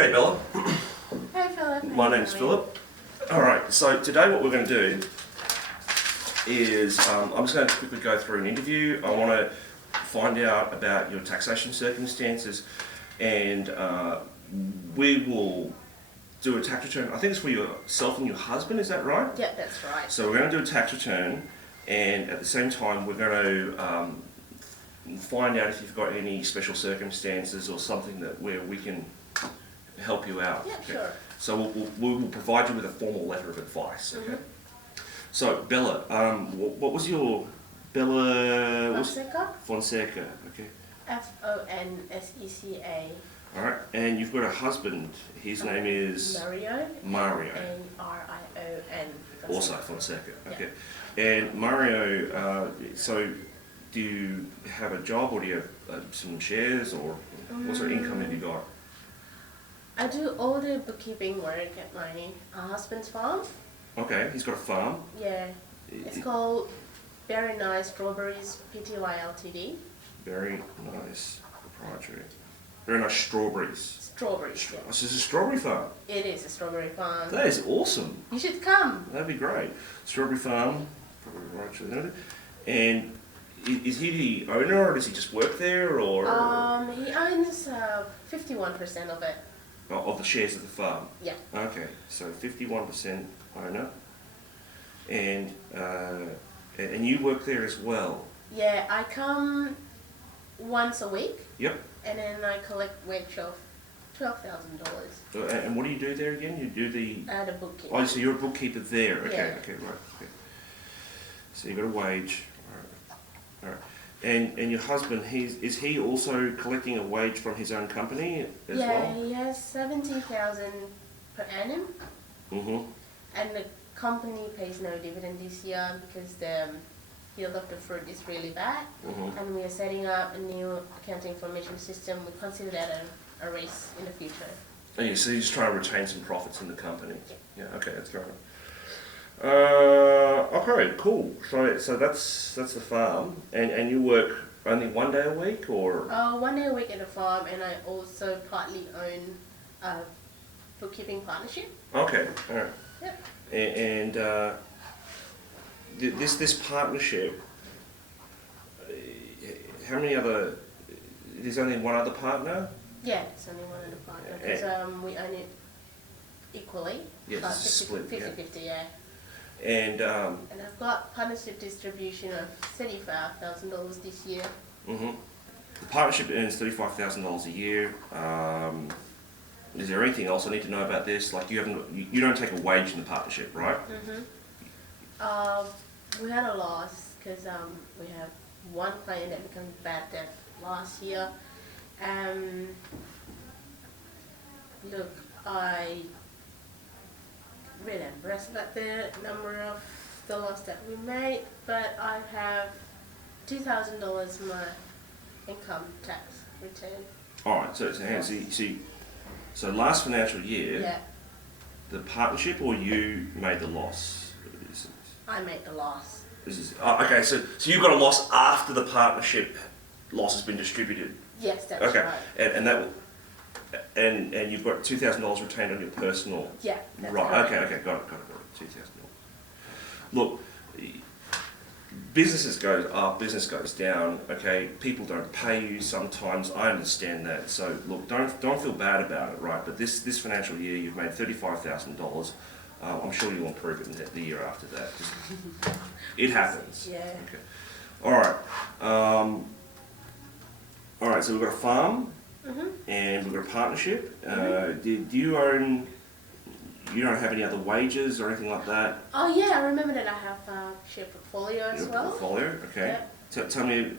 Okay, Bella. Hey Philip. My name's Philip. Alright, so today what we're going to do is I'm just going to quickly go through an interview. I want to find out about your taxation circumstances, and we will do a tax return. I think it's for yourself and your husband, is that right? Yep, that's right. So we're going to do a tax return, and at the same time we're going to find out if you've got any special circumstances or something where we can help you out. Yeah, Okay. sure. So we'll provide you with a formal letter of advice. Okay. So Bella, what was your Bella? Fonseca. Fonseca. Okay. Fonseca. All right. And you've got a husband. His name is Mario. Mario. Marion. Also Fonseca. Okay. And Mario, so do you have a job, or do you have some shares, or what sort of income have you got? I do all the bookkeeping work at my husband's farm. Okay, he's got a farm. Yeah. It's called Very Nice Strawberries Pty Ltd. Very nice proprietary. Very nice strawberries. Strawberries. Yeah. This is a strawberry farm. It is a strawberry farm. That is awesome. You should come. That'd be great. Strawberry farm. And is he the owner, or does he just work there, or He owns 51% of it. of the shares of the farm? Yeah. Okay, so 51% owner, and you work there as well. Yeah, I come once a week. Yep. And then I collect wage of $12,000. And what do you do there again? You do the The bookkeeping. Oh, so you're a bookkeeper there. Okay, Yeah. okay, right. Okay. So you got a wage. All right. And your husband, is he also collecting a wage from his own company as well? Yeah, he has 70,000 per annum, Mm-hmm. and the company pays no dividend this year because the yield of the fruit is really bad. Mm-hmm. And we are setting up a new accounting information system. We consider that a risk in the future. And so you're just trying to retain some profits in the company. Yeah. Okay, that's fair enough. Okay, cool. So that's the farm, and you work only 1 day a week, or? 1 day a week at the farm, and I also partly own a bookkeeping partnership. Okay, all right. Yep. And this partnership, how many other? There's only one other partner. Yeah, it's only one of the partner because we own it equally. Yes, but it's a split, 50-50, yeah. And And I've got partnership distribution of $35,000 this year. mm-hmm. The partnership earns $35,000 a year. Is there anything else I need to know about this? Like you don't take a wage in the partnership, right? We had a loss because we have one client that became bad debt last year. Look, I really embarrassed about the number of the loss that we made, but I have $2,000 my income tax return. All right. So last financial year, Yeah, the partnership or you made the loss? I made the loss. Okay. So you've got a loss after the partnership loss has been distributed. Yes, that's Okay. right. And you've got $2,000 retained on your personal. Yeah, that's Right. correct. Okay. Got it. $2,000. Look, businesses goes up, business goes down. Okay, people don't pay you sometimes. I understand that. So look, don't feel bad about it, right? But this financial year, you've made $35,000. I'm sure you'll improve it in the year after that. It happens. Yeah. Okay. All right. All right. So we've got a farm, and we've got a partnership. Do you own? You don't have any other wages or anything like that? Oh yeah, I remember that I have a share portfolio as Your well. portfolio, okay. Yep. Tell me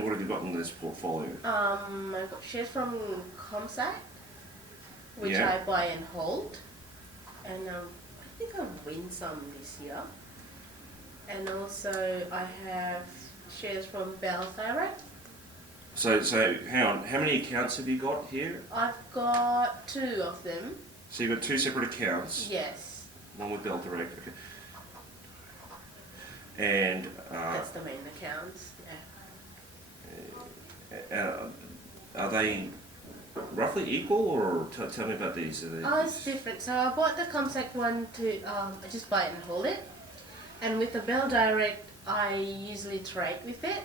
what have you got in this portfolio? I've got shares from Comsac, which Yeah. I buy and hold, and I think I'll win some this year. And also I have shares from Bell Thyroid. So hang on, how many accounts have you got here? I've got 2 of them. So you've got 2 separate accounts, Yes, one with Bell Direct, okay. And that's the main accounts. Yeah. are they roughly equal, or tell me about these? Oh, it's different. So I bought the Comsec one to I just buy it and hold it, and with the Bell Direct, I usually trade with it.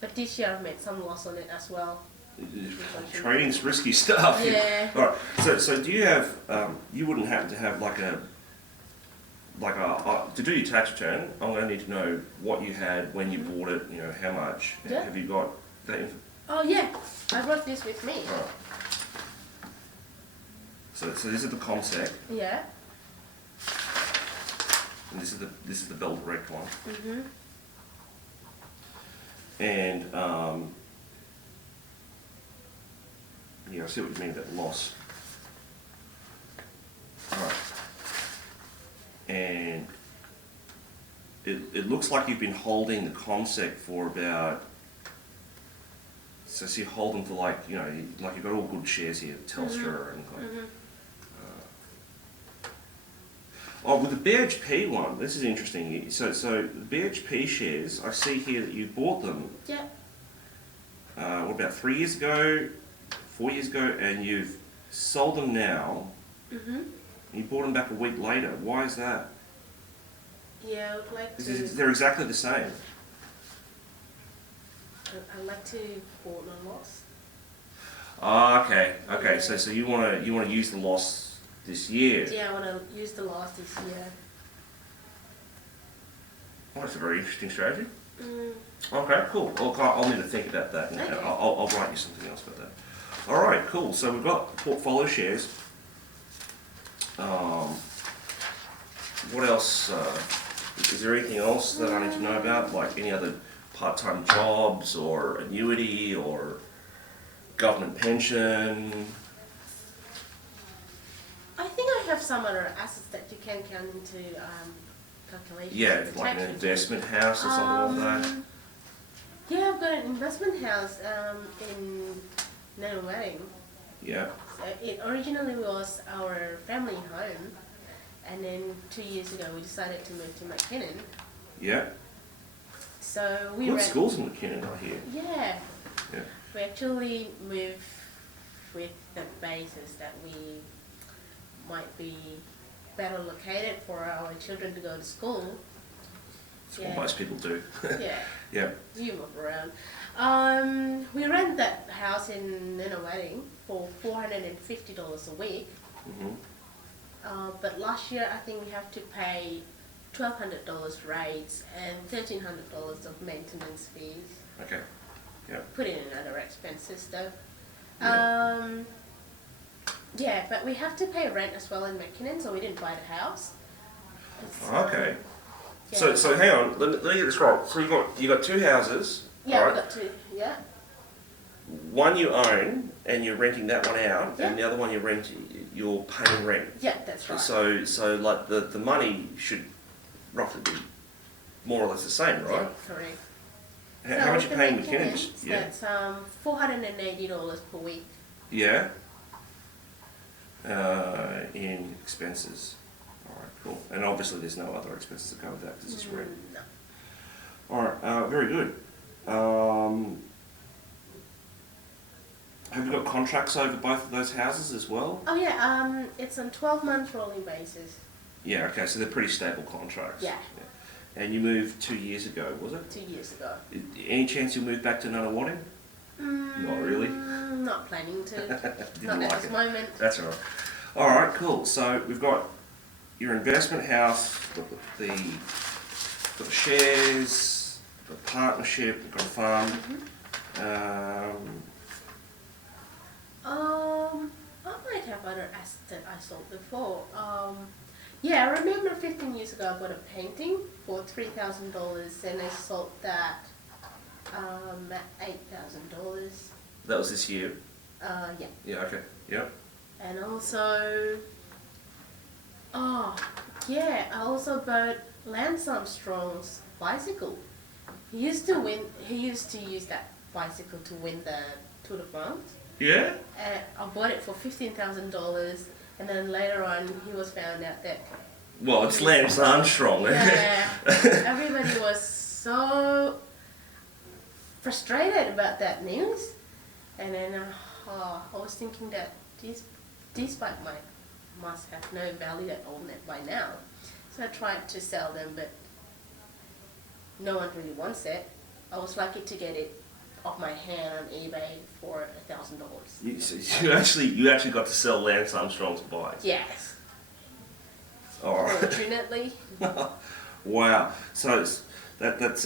But this year I've made some loss on it as well. Trading's risky stuff. Yeah. All right. So do you have? You wouldn't happen to have like a to do your tax return? I'm going to need to know what you had when you bought it. You know how much. Yeah. Have you got that? Oh yeah, I brought this with me. All right. So this is the Comsec, Yeah. and this is the Bell Direct one. Mhm. And yeah, I see what you mean about loss. Alright. And it looks like you've been holding the Comsec for about, so you hold them for like, you know, like you've got all good shares here, Telstra and like, Mhm. oh, with the BHP one, this is interesting. So the BHP shares, I see here that you bought them, Yeah. what, about 3 years ago, 4 years ago, and you've sold them now, Mhm. and you bought them back a week later. Why is that? Yeah, I would like to. They're exactly the same. I'd like to bought no loss. Ah, okay, okay. Yeah. So you want to use the loss this year. Yeah, I want to use the loss this year. Oh, that's a very interesting strategy. Mm. Okay, cool. I'll need to think about that, and Okay. I'll write you something else about that. All right, cool. So we've got portfolio shares. What else? Is there anything else that I need to know about? Like any other part-time jobs or annuity or government pension? I think I have some other assets that you can count into calculations. Yeah, of the like tax an return. investment house or something like that. Yeah, I've got an investment house in Nanawang. Yeah, So it originally was our family home, and then 2 years ago we decided to move to McKinnon. yeah. So we Good rent. schools in McKinnon, I hear. Yeah. Yeah. We actually move with the basis that we might be better located for our children to go to school. That's what most people do. Yeah. Yeah. You move around. We rent that house in Nanawang for $450 a week. hmm But last year I think we have to pay $1,200 rates and $1,300 of maintenance fees. Okay. Yeah. Put in other expenses though. Yeah. Yeah, but we have to pay rent as well in McKinnon, so we didn't buy the house. It's, Okay. yeah. So hang on. Let me get this right. So you got two houses. Yeah, all we right? got two. Yeah. One you own and you're renting that one out, Yeah. and the other one you're paying rent. Yeah, that's right. So like the money should roughly be more or less the same, right? Yeah, correct. How much with you the paying McKinnons, McKinnon's? Yeah. That's $480 per week. Yeah. In expenses. All right, cool. And obviously there's no other expenses that go with that because it's rent. No. All right, very good. Have you got contracts over both of those houses as well? Oh yeah, it's on 12-month rolling basis. Yeah, okay, so they're pretty stable contracts. Yeah. And you moved 2 years ago, was it? 2 years ago. Any chance you'll move back to Nunawading? Not really. Not planning to. Didn't Not like at this it. moment. That's all right. All right, cool. So we've got your investment house, got the shares, the partnership, we've got a farm. I might have other assets that I sold before. Yeah, I remember 15 years ago I bought a painting for $3,000 and I sold that at $8,000. That was this year. Yeah. Yeah. Okay. Yeah. And also, yeah, I also bought Lance Armstrong's bicycle. He used to use that bicycle to win the Tour de France. Yeah. I bought it for $15,000, and then later on he was found out that Well, it's Lance Armstrong. yeah, everybody was so frustrated about that news, and then I was thinking that this bike must have no value at all by now. So I tried to sell them, but no one really wants it. I was lucky to get it off my hand on eBay for $1,000. You actually got to sell Lance Armstrong's bike. Yes. All right. Fortunately. Wow. So that's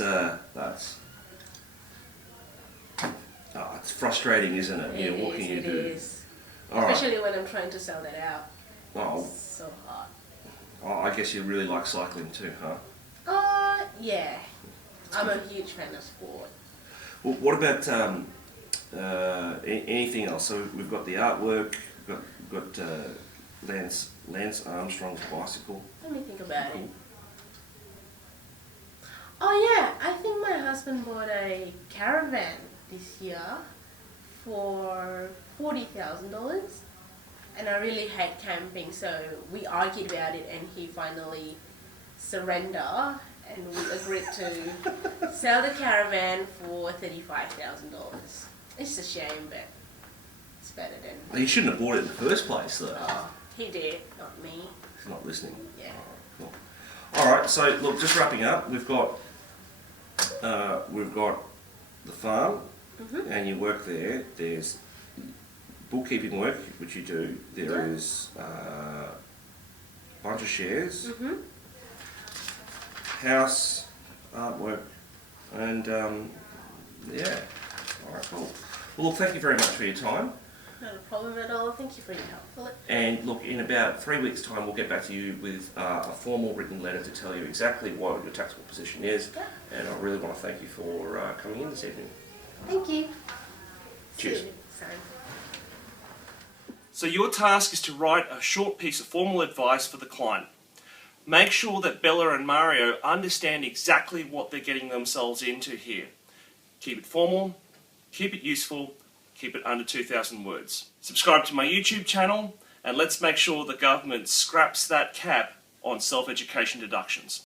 it's frustrating, isn't it? It What can is, you it do? is. All right. Especially when I'm trying to sell that out. Oh, It's so hard. I guess you really like cycling too, huh? Yeah. I'm a huge fan of sport. Well, what about anything else? So we've got the artwork, we've got Lance Armstrong's bicycle. Let me think about Cool. it. Oh yeah, I think my husband bought a caravan this year for $40,000. And I really hate camping, so we argued about it and he finally surrendered and we agreed to sell the caravan for $35,000. It's a shame, but it's better than... Well, you shouldn't have bought it in the first place, though. Oh, he did, not me. He's not listening. Yeah. Cool. All right. So look, just wrapping up, we've got the farm, Mhm. and you work there. There's bookkeeping work, which you do. There Yeah. is a bunch of shares, Mhm. house, artwork, and yeah. All right, cool. Well, look, thank you very much for your time. Not a problem at all. Thank you for your help, Philip. And look, in about 3 weeks' time, we'll get back to you with a formal written letter to tell you exactly what your taxable position is. Yeah. And I really want to thank you for coming in this evening. Thank you. Cheers. See you next time. So your task is to write a short piece of formal advice for the client. Make sure that Bella and Mario understand exactly what they're getting themselves into here. Keep it formal, keep it useful, keep it under 2,000 words. Subscribe to my YouTube channel and let's make sure the government scraps that cap on self-education deductions.